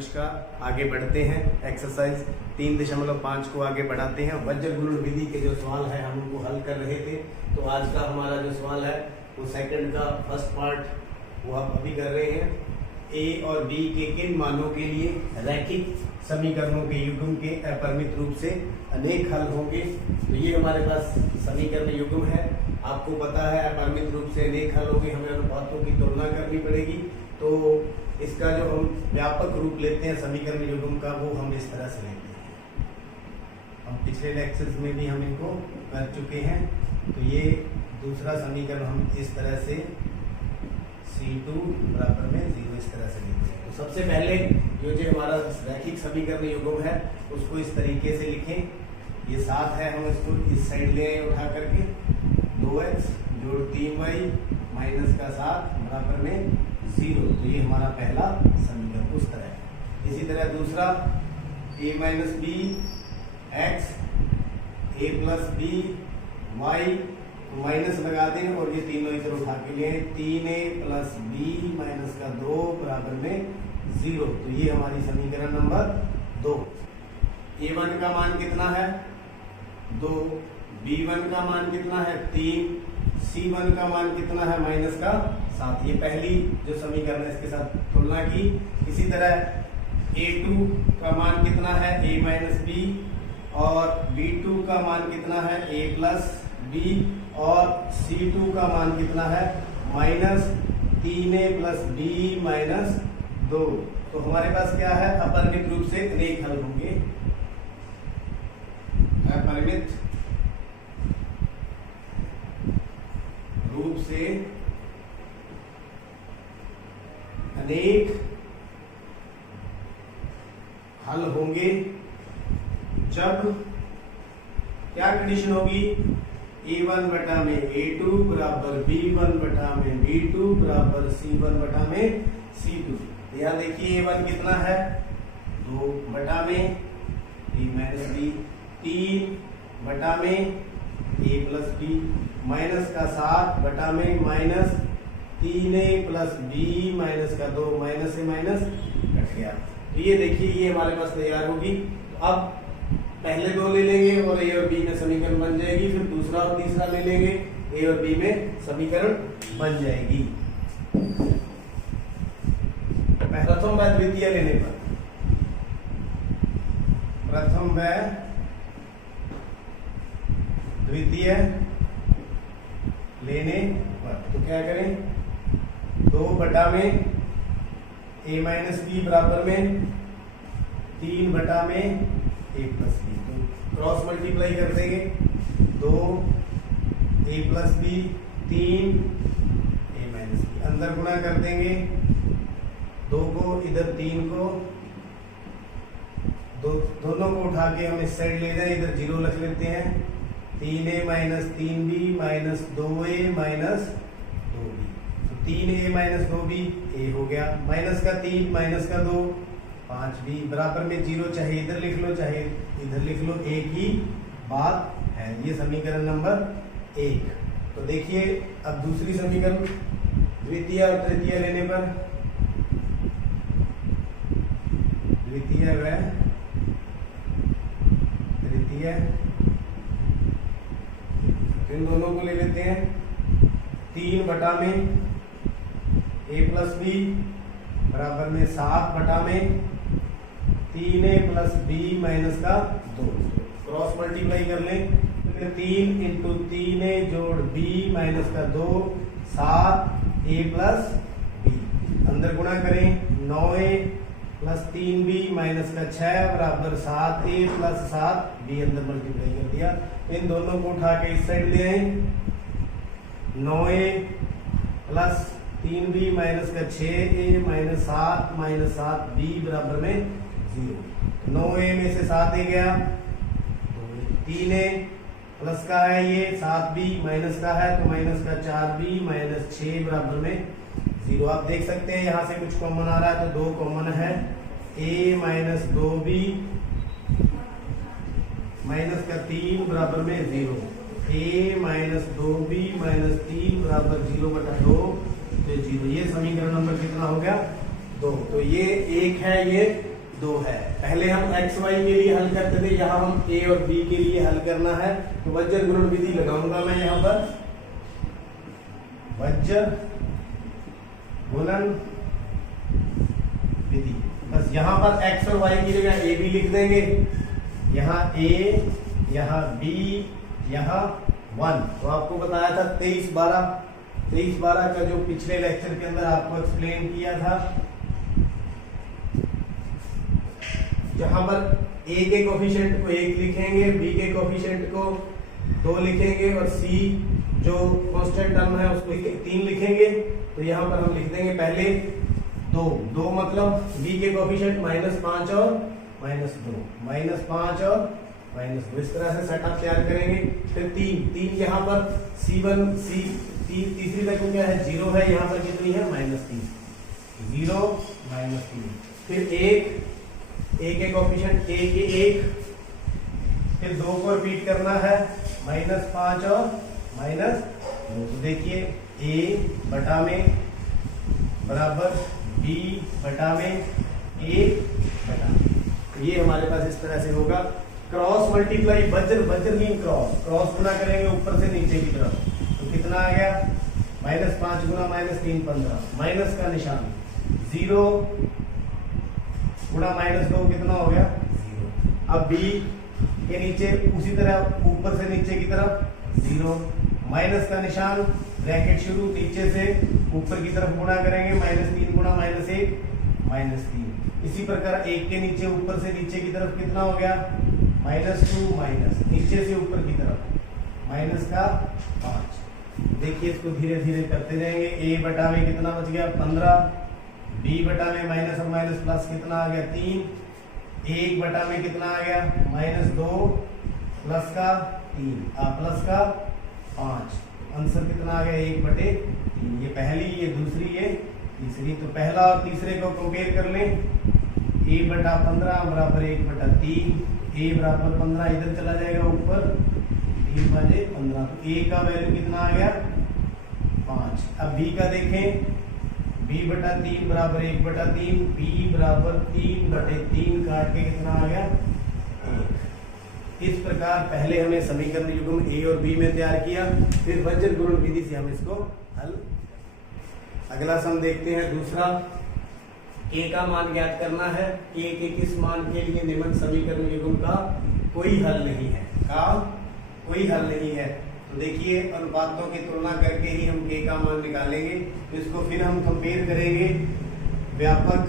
नमस्कार। आगे बढ़ते हैं। एक्सरसाइज 3.5 को आगे बढ़ाते हैं। वज्र गुणन विधि के जो सवाल है हम उनको हल कर रहे थे। तो आज का हमारा जो सवाल है वो सेकंड का फर्स्ट पार्ट वो हम अभी कर रहे हैं। ए और बी के किन मानों के लिए रैखिक समीकरणों के युग्म के अपरिमित रूप से अनेक हल होंगे। तो ये हमारे पास समीकरण युग्म है। आपको पता है अपरिमित रूप से अनेक हल होंगे, हमें अनुपातों की तुलना करनी पड़ेगी। तो इसका जो हम व्यापक रूप लेते हैं समीकरण युग्म का वो हम इस तरह से लेते हैं। हम पिछले लेक्चर्स में भी हम इनको कर चुके हैं। तो ये दूसरा समीकरण हम इस तरह से C2 बराबर में 0 इस तरह से लेते हैं। तो सबसे पहले जो हमारा रैखिक समीकरण युग्म है उसको इस तरीके से लिखें। ये 7 है, हम इसको इस साइड ले आए उठा करके। 2x जोड़ 3y माइनस का 7 बराबर में 0। तो ये हमारा पहला समीकरण उस तरह है। इसी तरह दूसरा a minus b x a plus b y minus लगा दें और ये तीनों इधर उठा के लिए 3a प्लस बी माइनस का 2 बराबर में 0। तो ये हमारी समीकरण नंबर 2। a1 का मान कितना है 2, b1 का मान कितना है 3, c1 का मान कितना है माइनस का 7। ये पहली जो समीकरण है इसके साथ तुलना की। इसी तरह a2 का मान कितना है a माइनस बी और b2 का मान कितना है a प्लस बी और c2 का मान कितना है minus 3a plus B minus 2। तो हमारे पास क्या है अपरिमित रूप से अनेक हल होंगे। अपरिमित रूप से अनेक हल होंगे जब क्या कंडीशन होगी a1 बटा में a2 बराबर b1 बटा में b2 बराबर c1 बटा में c2। यहाँ देखिए a1 कितना है 2 बटा में a माइनस बी, 3 बटा में a प्लस बी माइनस का 7 बटा में minus 3a plus B minus का 2 माइनस से माइनस कट गया। तो ये देखिए ये हमारे पास तैयार होगी। तो अब पहले दो ले लेंगे और ए और बी में समीकरण बन जाएगी। फिर दूसरा और तीसरा ले लेंगे, ए और बी में समीकरण बन जाएगी। प्रथम व द्वितीय लेने पर, प्रथम व द्वितीय लेने पर तो क्या करें 2 बटा में a माइनस बी बराबर में 3 बटा में a प्लस बी। तो क्रॉस मल्टीप्लाई कर देंगे 2 a plus b 3 a minus b, अंदर गुणा कर देंगे 2 को इधर 3 को दोनों को उठा के हम इस साइड ले जाए, इधर 0 रख लेते हैं। 3a minus 3b minus 2a minus 2b। तो 3a माइनस 2b a हो गया, माइनस का 3 माइनस का 2 5b बराबर में 0। चाहे इधर लिख लो चाहे इधर लिख लो, एक ही बात है। ये समीकरण नंबर 1। तो देखिए अब दूसरी समीकरण द्वितीय और तृतीय लेने पर, द्वितीय व तृतीय इन दोनों को ले लेते हैं। 3 बटा में a प्लस बी बराबर में 7 बटा में 3a प्लस बी माइनस का 2। क्रॉस मल्टीप्लाई कर लें, 3 इंटू 3a जोड़ b माइनस का 2 7a प्लस बी, अंदर गुणा करें 9a प्लस 3b माइनस का 6 बराबर 7a प्लस 7b, अंदर मल्टीप्लाई कर दिया। इन दोनों को उठा के इस साइड ले आए, 9a प्लस 3b माइनस का 6a माइनस 7 माइनस 7b बराबर में 0। 9a में से 7a गया, 3a प्लस का है ये 7b माइनस का है तो माइनस का 4b माइनस 6 बराबर में 0। आप देख सकते हैं यहाँ से कुछ कॉमन आ रहा है तो 2 कॉमन है। a माइनस 2b माइनस का 3 बराबर में 0। a माइनस 2b माइनस 3 बराबर 0 बटा 2 तो 0। ये समीकरण नंबर कितना हो गया 2। तो ये 1 है, ये 2 है। पहले हम एक्स वाई के लिए हल करते थे, यहाँ हम ए और बी के लिए हल करना है। तो वज्र गुणन विधि लगाऊंगा मैं यहाँ पर, वज्र गुणन विधि। बस यहाँ पर एक्स और वाई की जगह ए बी लिख देंगे, यहाँ ए, यहाँ बी, यहाँ 1। तो आपको बताया था 23/12 का जो पिछले लेक्चर के अंदर आपको एक्सप्लेन किया था। जहां पर ए के कोफिशिएंट को 1 लिखेंगे, बी के कोफिशिएंट को 2 लिखेंगे और सी जो कांस्टेंट टर्म है उसको 3 लिखेंगे। तो यहाँ पर हम लिख देंगे पहले 2 मतलब बी के कोफिशिएंट -5 और -2, -5 और -2, इस तरह से सेटअप तैयार करेंगे। फिर 3 यहाँ पर C1 तीसरी वैल्यू क्या है 0 है, यहाँ पर कितनी है -3, 0 -3। फिर 1 ए के कोफिशिएंट ए के 1, फिर 2 को रिपीट करना है -5 और -2। तो देखिए a बटा में बराबर b बटा में a बटा में, तो ये हमारे पास इस तरह से होगा। क्रॉस मल्टीप्लाई वज्र मीन क्रॉस गुना करेंगे ऊपर से नीचे की तरफ, तो कितना आ गया -5 गुना -3 15, माइनस का निशान, 0 गुना -2 कितना हो गया 0। अब b के नीचे उसी तरह ऊपर से नीचे की तरफ 0, माइनस का निशान, ब्रैकेट शुरू, नीचे से ऊपर की तरफ गुणा करेंगे, -3 गुना -1 -3। इसी प्रकार 1 के नीचे ऊपर से नीचे की तरफ कितना हो गया -2 माइनस, नीचे से ऊपर की तरफ -5। देखिए इसको धीरे धीरे करते जाएंगे। a बटा में कितना बच गया 15, b बटा में माइनस और माइनस प्लस कितना आ गया 3, 1 बटा में कितना आ गया -2 प्लस का 3 प्लस का 5, आंसर कितना आ गया 1/3। ये पहली, ये दूसरी, ये तीसरी। तो पहला और तीसरे को कंपेयर कर लें, a बटा 15 बराबर 1/3, a बराबर 15 इधर चला जाएगा ऊपर, 3 बजे 15, तो a का वैल्यू कितना आ गया 5। अब b का देखें, b बटा 3 बराबर 1/3, b बराबर 3/3 काट के कितना आ गया 1। इस प्रकार पहले हमें समीकरण युग्म a और b में तैयार किया, फिर वज्र गुणन विधि से हम इसको हल। अगला सम देखते हैं दूसरा, k का मान ज्ञात करना है। k के किस मान के लिए निम्न समीकरण युग्म का कोई हल नहीं है, कोई हल नहीं है। तो देखिए अनुपातों की तुलना करके ही हम k का मान निकालेंगे। इसको फिर हम कंपेयर करेंगे व्यापक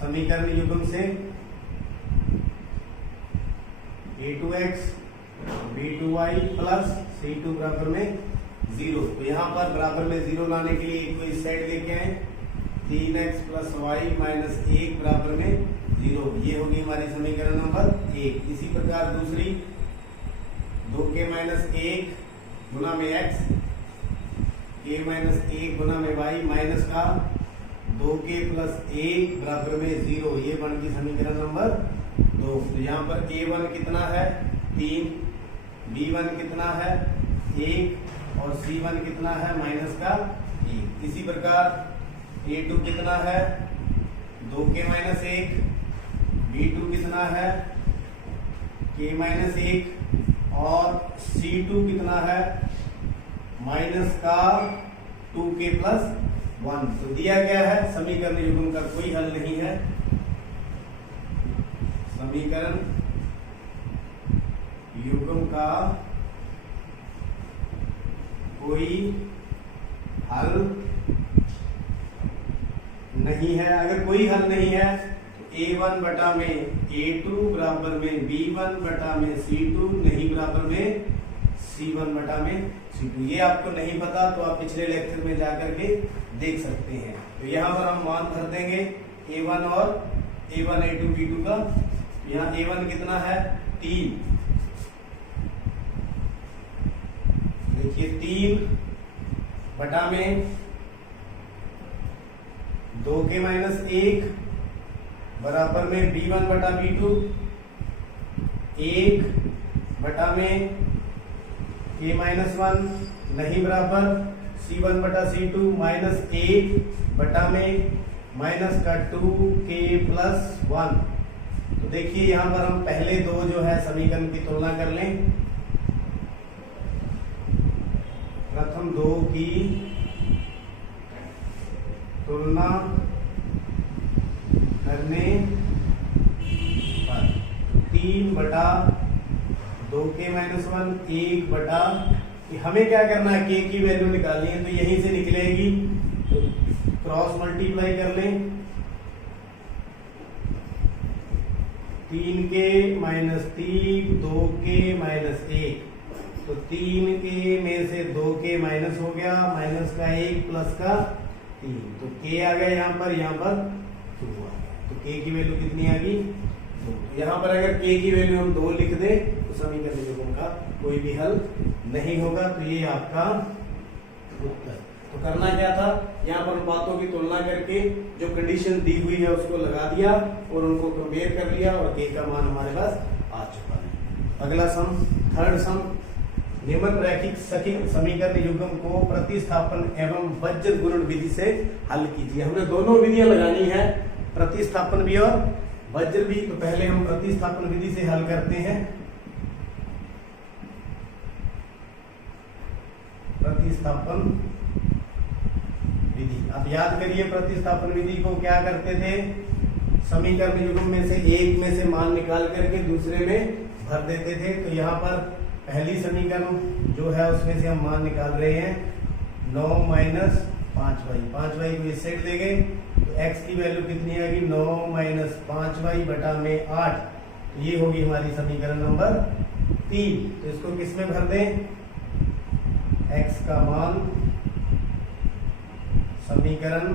समीकरण युग्म से, a2x b2y प्लस c2 बराबर में 0। तो यहाँ पर बराबर में 0 लाने के लिए एक को इस साइड लेके आए, 3x प्लस वाई माइनस 1 बराबर में 0। ये होगी हमारी समीकरण नंबर 1। इसी प्रकार दूसरी 2k माइनस 1 गुना में x, k माइनस 1 गुना में y माइनस का 2k प्लस 1 बराबर में 0। ये बन की समीकरण नंबर 2। तो यहाँ पर a1 कितना है 3, b1 कितना है 1 और c1 कितना है माइनस का 1। इसी प्रकार a2 कितना है 2k माइनस 1, b2 कितना है k माइनस 1 और c2 कितना है माइनस का 2k प्लस 1। तो दिया गया है समीकरण युग्म का कोई हल नहीं है, समीकरण युग्म का कोई हल नहीं है। अगर कोई हल नहीं है तो a1 बटा में a2 बराबर में b1 बटा में c2 नहीं बराबर में c1 बटा में c2। ये आपको नहीं पता तो आप पिछले लेक्चर में जाकर के देख सकते हैं। तो यहाँ पर हम मान भर देंगे a1 और a1 a2 b2 का। यहाँ a1 कितना है 3, देखिए 3 बटा में 2k माइनस 1 बराबर में b1 बटा b2, 1 बटा में k माइनस 1 नहीं बराबर c1 बटा c2 माइनस 1 बटा में माइनस का 2k प्लस 1। तो देखिए यहां पर हम पहले दो जो है समीकरण की तुलना कर लें। प्रथम दो की तुलना करने पर 3/2k माइनस 1 1/, हमें क्या करना है, k की वैल्यू निकालनी है, तो यहीं से निकलेगी, तो क्रॉस मल्टीप्लाई कर लें। 3k माइनस 3 2k माइनस 1, तो 3k में से 2k माइनस हो गया, माइनस का 1 प्लस का 3, तो k आ गया यहाँ पर 2 आ गया। तो k की वैल्यू कितनी आ गई 2। यहाँ पर अगर k की वैल्यू हम 2 लिख दें तो समीकरण युग्म का कोई भी हल नहीं होगा। तो ये आपका उत्तर। तो करना क्या था, यहाँ पर बातों की तुलना करके जो कंडीशन दी हुई है उसको लगा दिया और उनको कंपेयर कर लिया और k का मान हमारे पास आ चुका है। अगला सम, थर्ड सम, निम्न रैखिक सखिक समीकरण युग्म को प्रतिस्थापन एवं वज्र गुणन विधि से हल कीजिए। हमने दोनों विधियां लगानी है, प्रतिस्थापन भी और वज्र भी। तो पहले हम प्रतिस्थापन विधि से हल करते हैं। प्रतिस्थापन विधि, अब याद करिए प्रतिस्थापन विधि को क्या करते थे, समीकरण युग्म में से एक में से मान निकाल करके दूसरे में भर देते थे। तो यहाँ पर पहली समीकरण जो है उसमें से हम मान निकाल रहे हैं 9 माइनस 5y, 5y को इस साइड ले गए तो x की वैल्यू कितनी आएगी 9 माइनस 5y बटा में 8। तो ये होगी हमारी समीकरण नंबर 3। तो इसको किस में भर दें, x का मान समीकरण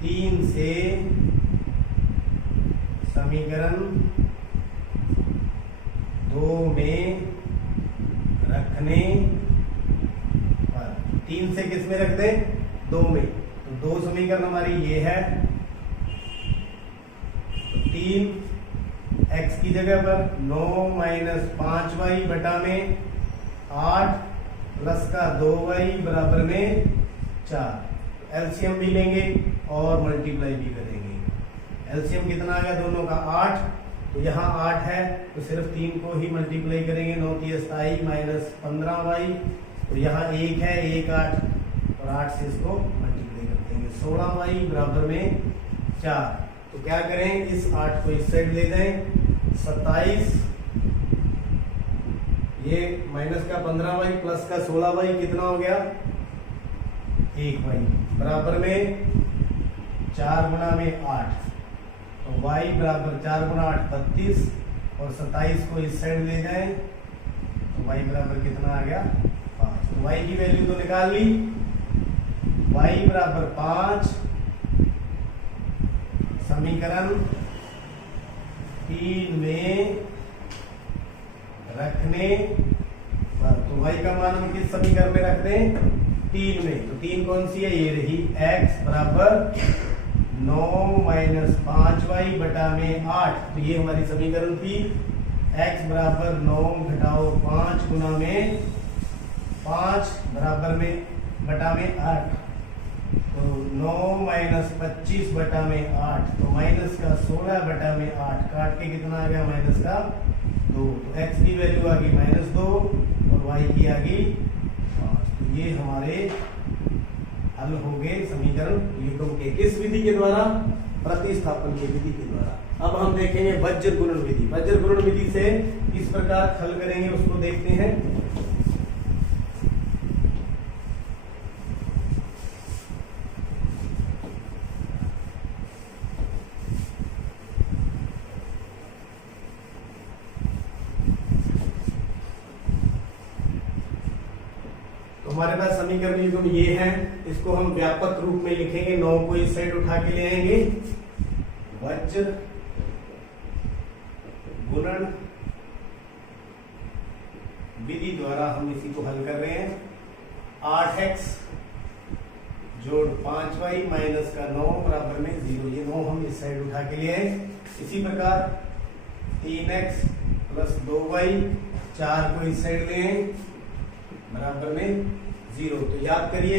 3 से समीकरण 2 में रखने पर, 3 से किस में रख दें 2 में, तो 2 समीकरण हमारी ये है। तो 3x की जगह पर 9 माइनस 5y बटा में 8 प्लस का 2y बराबर में 4। एलसीएम भी लेंगे और मल्टीप्लाई भी करेंगे। एलसीएम कितना आ गया दोनों का 8, तो यहाँ 8 है तो सिर्फ 3 को ही मल्टीप्लाई करेंगे, 9 की 27 माइनस 15y, तो यहाँ 1 है 1 8 और 8 से इसको मल्टीप्लाई कर देंगे, 16y बराबर में 4। तो क्या करें, इस 8 को इस साइड ले जाएं, 27 ये माइनस का 15y प्लस का 16y कितना हो गया 1y बराबर में 4 गुना में 8, तो y बराबर 4 गुना 8 32 और 27 को इस साइड ले जाएं तो y बराबर कितना आ गया 5। तो y की वैल्यू तो निकाल ली, y बराबर 5 समीकरण 3 में रखने पर, तो y का मान हम किस समीकरण में रख दें 3 में, तो 3 कौन सी है ये रही, x बराबर 9 माइनस 5y बटा में 8, तो ये हमारी समीकरण थी। x बराबर 9 घटाओ 5 गुना में 5 बराबर में बटा में 8, तो 9 माइनस 25 बटा में 8, तो माइनस का 16 बटा में 8, काट के कितना आ गया माइनस का 2, तो x की वैल्यू आ गई -2 और y की आ गई 5। तो ये हमारे हल हो गए समीकरण युग्म के, किस विधि के द्वारा, प्रतिस्थापन की विधि के द्वारा। अब हम देखेंगे वज्र गुणन विधि। वज्र गुणन विधि से किस प्रकार हल करेंगे उसको देखते हैं। हमारे पास समीकरण युग्म ये है, इसको हम व्यापक रूप में लिखेंगे, 9 को इस साइड उठा के ले आएंगे, वज्र गुणन विधि द्वारा हम इसी को हल कर रहे हैं। 8x जोड़ 5y माइनस का 9 बराबर में 0, ये 9 हम इस साइड उठा के लिए आए। इसी प्रकार 3x प्लस 2y 4 को इस साइड ले आए बराबर में 0। तो याद करिए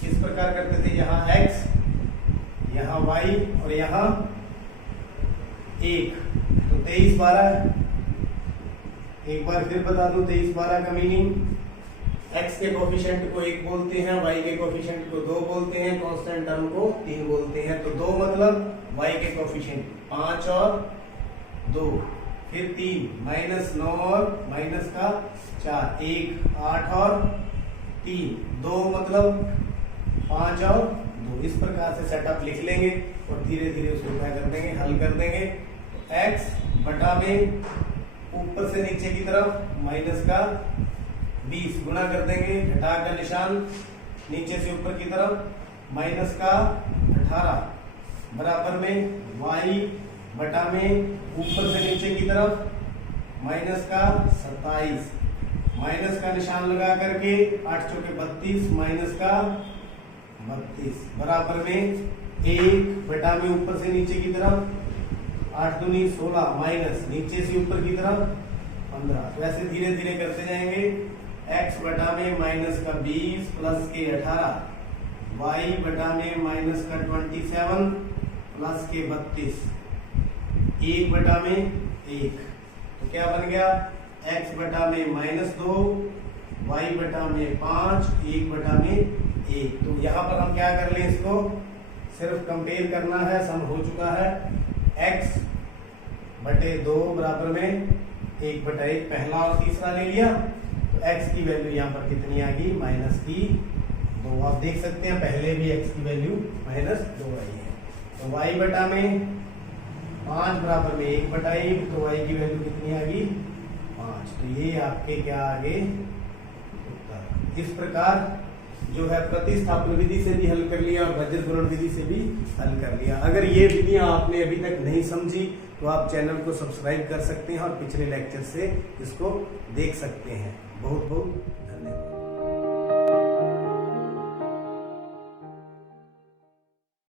किस प्रकार करते थे, यहाँ x यहाँ y और यहाँ 1, तो 23 12। एक बार फिर बता दूं 23 12 का मीनिंग, x के कोफिशिएंट को 1 बोलते हैं, y के कोफिशिएंट को 2 बोलते हैं, कांस्टेंट टर्म को 3 बोलते हैं। तो 2 मतलब y के कोफिशिएंट 5 और 2, फिर 3 -9 और माइनस का 4, 1 8 और 3, 2 मतलब 5 और 2। इस प्रकार से सेटअप लिख लेंगे और धीरे धीरे उसको क्या कर देंगे, हल कर देंगे। तो x बटा में ऊपर से नीचे की तरफ माइनस का 20 गुणा कर देंगे, घटा का निशान नीचे से ऊपर की तरफ माइनस का 18 बराबर में y बटा में ऊपर से नीचे की तरफ माइनस का 27, माइनस का निशान लगा करके 8 चौके 32 माइनस का 32 बराबर में 1 बटा में ऊपर से नीचे की तरफ 8 दूनी 16 माइनस नीचे से ऊपर की तरफ 15। तो ऐसे धीरे धीरे करते जाएंगे। x बटा में माइनस का 20 प्लस के 18, y बटा में माइनस का 27 प्लस के 32, 1 बटा में 1। तो क्या बन गया, x बटा में -2, y बटा में 5, 1 बटा में 1। तो यहाँ पर हम क्या कर लें, इसको सिर्फ कंपेयर करना है। सम हो चुका है, x बटे 2 बराबर में 1 बटा 1 पहला और तीसरा ले लिया। तो x की वैल्यू यहाँ पर कितनी आ गई, -2। आप देख सकते हैं पहले भी x की वैल्यू -2 आई है। तो y बटा में 5 बराबर में 1 बटा 1, तो y की वैल्यू कितनी आ गई, 5। तो ये आपके क्या आ गए, उत्तर। इस प्रकार जो है प्रतिस्थापन विधि से भी हल कर लिया और वज्र गुणन विधि से भी हल कर लिया। अगर ये विधियां आपने अभी तक नहीं समझी तो आप चैनल को सब्सक्राइब कर सकते हैं और पिछले लेक्चर से इसको देख सकते हैं। बहुत बहुत धन्यवाद।